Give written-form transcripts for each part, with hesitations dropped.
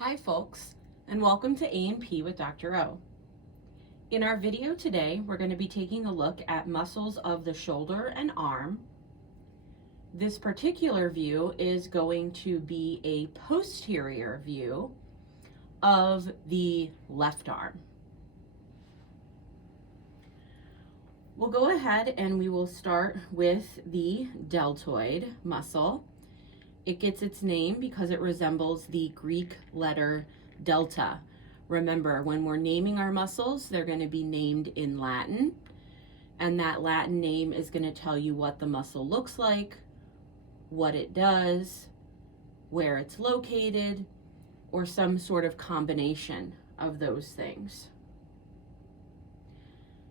Hi folks, and welcome to A&P with Dr. O. In our video today, we're going to be taking a look at muscles of the shoulder and arm. This particular view is going to be a posterior view of the left arm. We'll go ahead and we will start with the deltoid muscle. It gets its name because it resembles the Greek letter delta. Remember, when we're naming our muscles, they're going to be named in Latin, and that Latin name is going to tell you what the muscle looks like, what it does, where it's located, or some sort of combination of those things.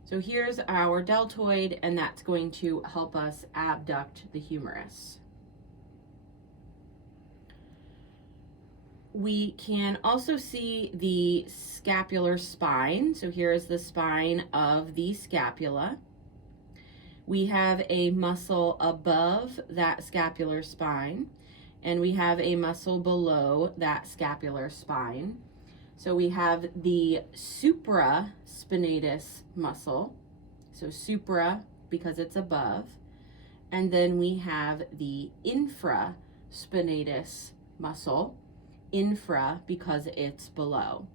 So here's our deltoid, and that's going to help us abduct the humerus. We can also see the scapular spine. So here is the spine of the scapula. We have a muscle above that scapular spine, and we have a muscle below that scapular spine. So we have the supraspinatus muscle, so supra because it's above, and then we have the infraspinatus muscle, infra because it's below.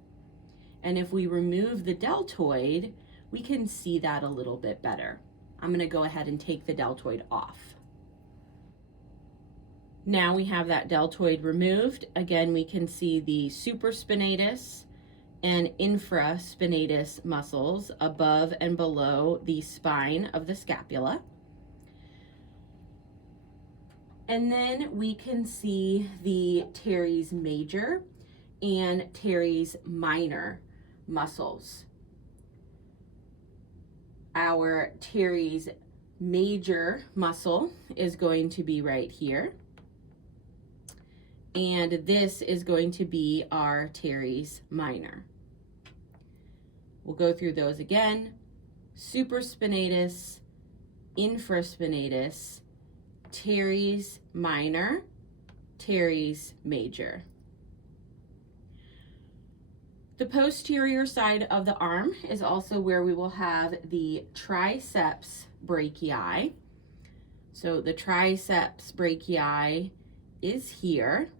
And if we remove the deltoid, we can see that a little bit better. I'm going to go ahead and take the deltoid off. Now we have that deltoid removed. Again, we can see the supraspinatus and infraspinatus muscles above and below the spine of the scapula. And then we can see the teres major and teres minor muscles. Our teres major muscle is going to be right here. And this is going to be our teres minor. We'll go through those again. Supraspinatus, infraspinatus, teres minor, teres major. The posterior side of the arm is also where we will have the triceps brachii. So the triceps brachii is here.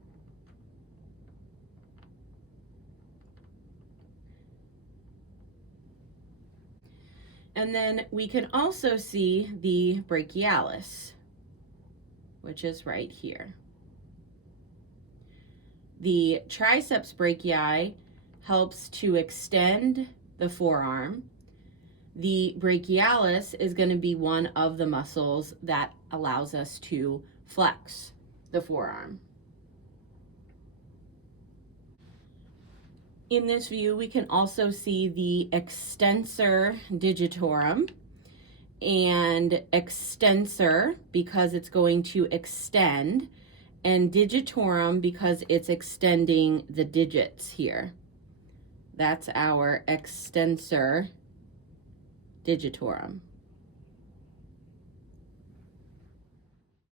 And then we can also see the brachialis, which is right here. The triceps brachii helps to extend the forearm. The brachialis is going to be one of the muscles that allows us to flex the forearm. In this view, we can also see the extensor digitorum, and extensor because it's going to extend, and digitorum because it's extending the digits here. That's our extensor digitorum.